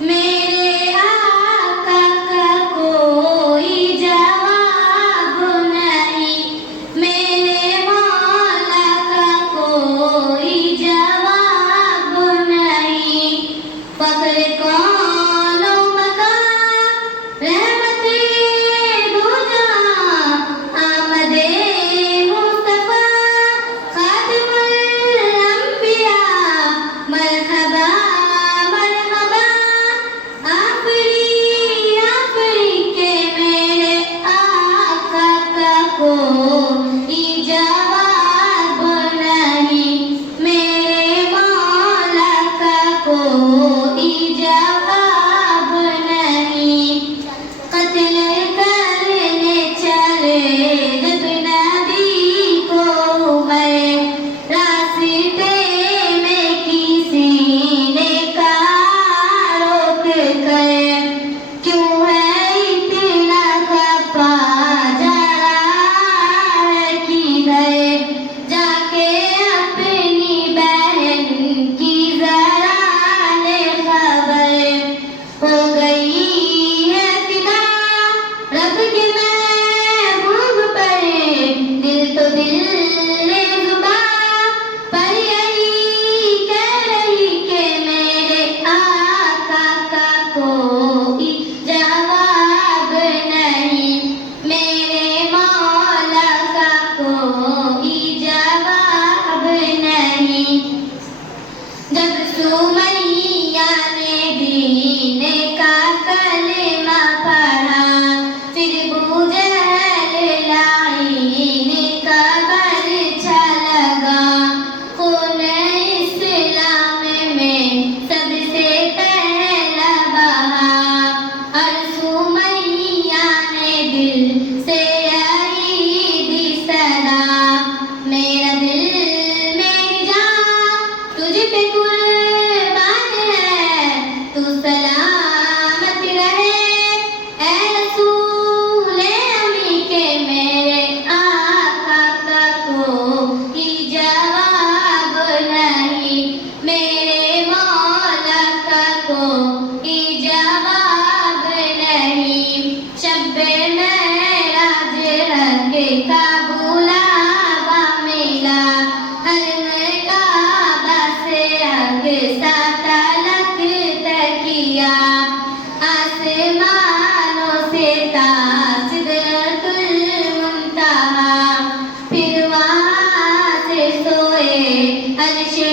मेरे आका का कोई जवाब नहीं, मेरे मौला का कोई जवाब नहीं। फख्र कौनो मकान रहमते दूजा आमदे मुस्तफा खातिमुल अंबिया मरहबा मरहबा। आखिरी आखिरी के मेरे आका का कोई जवाब नहीं, मेरे मौला का कोई जवाब नहीं। कत्ल करने चले जब नबी को है, रास्ते में किसी ने कहा रोक कर, क्यों है इतना खफा जा रहा है किधर, जाके अपनी बहन की जरा ले खबर। हो गई है फिदा रब के महबूब पर, दिल तो दिल जुबां पर यही कह रही कि मेरे आका का कोई जवाब नहीं, मेरे मौला का कोई जवाब नहीं। जब सुमैया ने दीन का कलमा पढ़ा, फिर अबू जहल लाइन का बरछा लगा। खून इस्लाम में सबसे पहला बहा, और सुमैया ने दिल से यही दी सदा, मेरा दिल मेरी जान तुझ पे कुर्बान है, तू सलामत रहे ऐ रसूले अमी के मेरे आका का कोई जवाब नहीं, मेरे मौला का कोई जवाब नहीं। शब्बे मेराज हक का बुलावा मिला, हर काबा से अगसा तलक तकिया, आसमानों से ता सिदरतुल मुंतहा, फिर वहाँ से सोए अर्शे